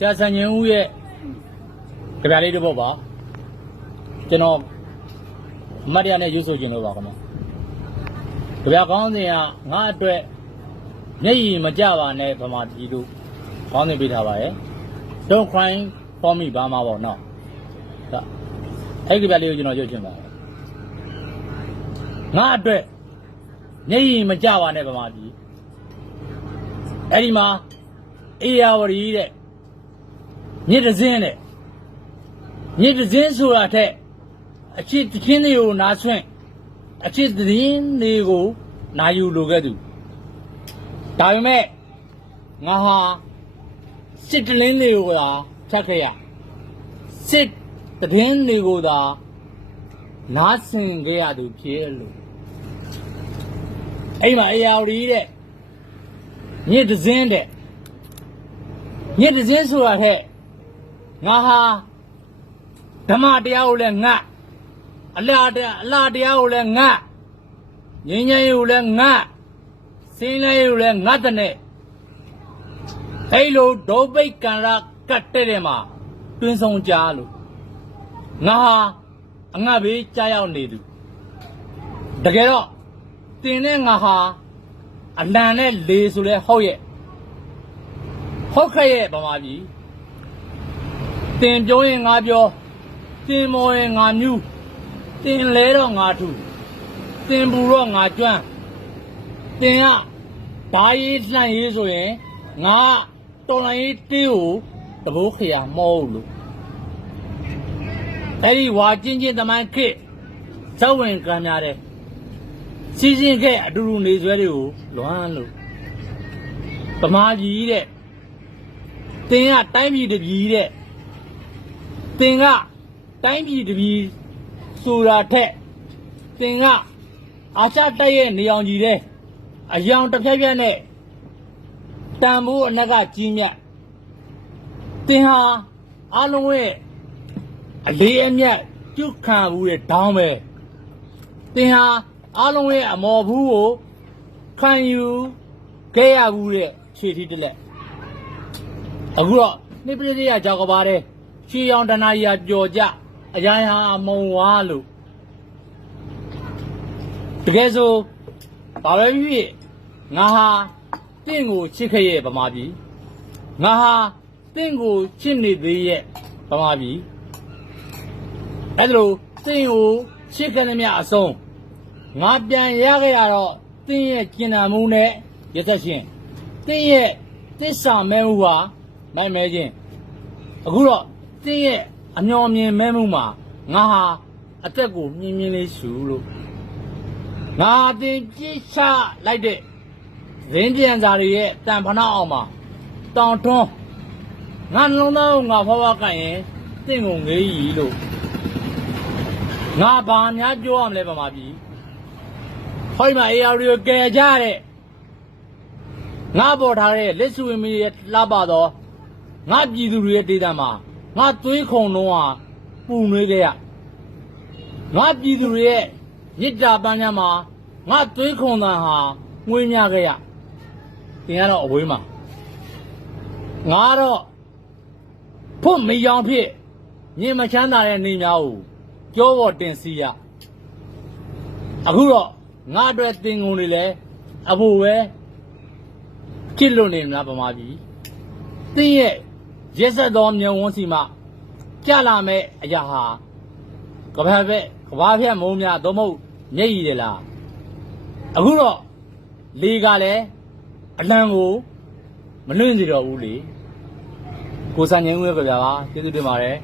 ဆရာဆန်ရင်ဦးရဲ့ကြပြလေးတစ်ပုဒ်ပါကျွန်တော်အမတ်ရနဲ့ရွတ်ဆိုခြင်းလို့ပါခင်ဗျာကြပြကောင်းစဉ်ကငါအတွက်မျက်ရည်မကြပါနဲ့ဗမာပြည်တို့ကောင်းစဉ်ပေးထားပါရဲ့ Don't cry for me ဘာမှပေါ့နော်ဒါအဲ့ဒီကြပြလေးကိုကျွန်တော်ရွတ်ချင်ပါတယ်ငါအတွက်မျက်ရည်မကြပါနဲ့ဗမာပြည်အဲ့ဒီမှာအေယာဝရီတဲ့ မြစ်တစ်စင်းတဲ့မြစ်တစ်စင်းဆိုတာထက်အချစ်တစ်ချင်းတွေကိုနားဆွင့်အချစ်သတင်းတွေကိုနာယူလိုခဲ့သူဒါပေမဲ့ငါဟာစစ်တလင်းတွေကိုသာဖြတ်ခဲ့ရစစ်သတင်းတွေကိုသာနားဆင်ခဲ့ရသူဖြစ်လို့အဲ့မှာအေယာဝရီတဲ့မြစ်တစ်စင်းတဲ့မြစ်တစ်စင်းဆိုတာထက် ငါဟာဓမ္မတရားကိုလည်းငတ်အလားတရားအလားတရားကိုလည်းငတ်ငြိမ်းချမ်းရေးကိုလည်းငတ်စင်းလဲရေးကိုလည်းငတ်တဲ့နဲ့အဲ့လိုဒုပိတ်ကံရကတ်တဲ့တဲ့မှာတွင်းဆုံးကြလို့ငါဟာအငတ်ဘေးကြားရောက်နေသူတကယ်တော့တင်တဲ့ငါဟာအလံနဲ့လေဆိုလဲဟုတ်ရဲ့ဟုတ်ခက်ရဲ့ဗမာပြည် တင်ပြောရင်ငါပြောတင်မောရင်ငါမြူးတင်လဲတော့ငါထူတင်ပူတော့ငါကျွမ်းတင်ကဘာရေးလှန့်ရေးဆိုရင်ငါတော်လိုင်းရေးတေးကိုတဘိုးခရမောလို့အဲ့ဒီဝါချင်းချင်းတမိုင်းခစ်ဇောက်ဝင်ကံများတဲ့စီစဉ်ခဲ့အတူတူနေဆွဲတွေကိုလွမ်းလို့ပမာကြီးတဲ့တင်ကတိုင်းပြည်တပြည်တဲ့ တင်ကတိုင်းပြည်တပြည်ဆိုတာထက်တင်ကအာရှတိုက်ရဲ့နေအောင်ကြီးတဲ့အယောင်တစ်ဖြက်ဖြက်နဲ့တန်ဖိုးအနက်ကကြီးမြတ်တင်ဟာအလုံးရဲ့အလေးအမြတ်ပြုခံမှုရဲ့ဒေါင်းပဲတင်ဟာအလုံးရဲ့အမော်ဘူးကိုခံယူခဲ့ရဘူးတဲ့ခြေထီးတစ်လက်အခုတော့နိပ္ပတိရကြောက်ကပါတဲ့ ချီအောင်တနာကြီးကပျော်ကြအရာဟာမုံဝါလို့တကယ်ဆိုဘာပဲဖြစ်ဖြစ်ငါဟာတင့်ကိုချစ်ခဲ့ရဲ့ဗမာပြည်ငါဟာတင့်ကိုချစ်နေသေးရဲ့ဗမာပြည်အဲ့ဒါလို့တင့်ကိုချစ်ခဲ့သမျှအဆုံးငါပြန်ရခဲ့ရတော့တင့်ရဲ့ကျင်နာမှုနဲ့ရသက်ရှင်တင့်ရဲ့သစ္စာမဲမှုဟာမိုက်မဲခြင်းအခုတော့ တင့်ရဲ့အမျော်မြင်မဲမှုမှာငါဟာအသက်ကိုမြင်းမြင်းလေးရှူလို့ငါတင်ပြစ်ချလိုက်တဲ့ဇင်းပြန်စာတွေရဲ့တန်ဖနာအောင်မှာတောင်တွန်းငါနှလုံးသားကိုငါဖွားဖွားကန့်ရင်တင့်ကိုငေးရီလို့ငါဘာများပြောရမလဲဗမာပြည်ဟိုမှာအေယာရီကိုကယ်ကြတဲ့ငါပေါ်ထားတဲ့လက်စွေမီရဲ့လှပတော့ငါပြည်သူတွေရဲ့ဒေသမှာ ငါသွေးခုံလုံးဟာပူနွေးခဲ့ရငါပြည်သူတွေရဲ့မြစ်တာပန်းများမှာငါသွေးခုံတန်ဟာငွေများခဲ့ရတင်ကတော့အဝေးမှာငါတော့ဖို့မယောင်ဖြစ်ညင်မချမ်းသာတဲ့နေများကိုကြောပေါ်တင်စီရအခုတော့ငါအတွက်တင်ကုန်တွေလည်းအဖို့ပဲကြစ်လို့နေမှာဗမာပြည်တင်းရဲ့ ရက်ဆက်သောမြုံဝန်းစီမှကြလာမဲ့အရာဟာကဘာပဲကဘာဖြတ်မုံများသို့မဟုတ်မျက်ရည်တွေလားအခုတော့လေကလည်းအလံကိုမလွင့်စေတော့ဘူးလေကိုစံငင်းဝဲကြပါကျေးဇူးတင်ပါတယ်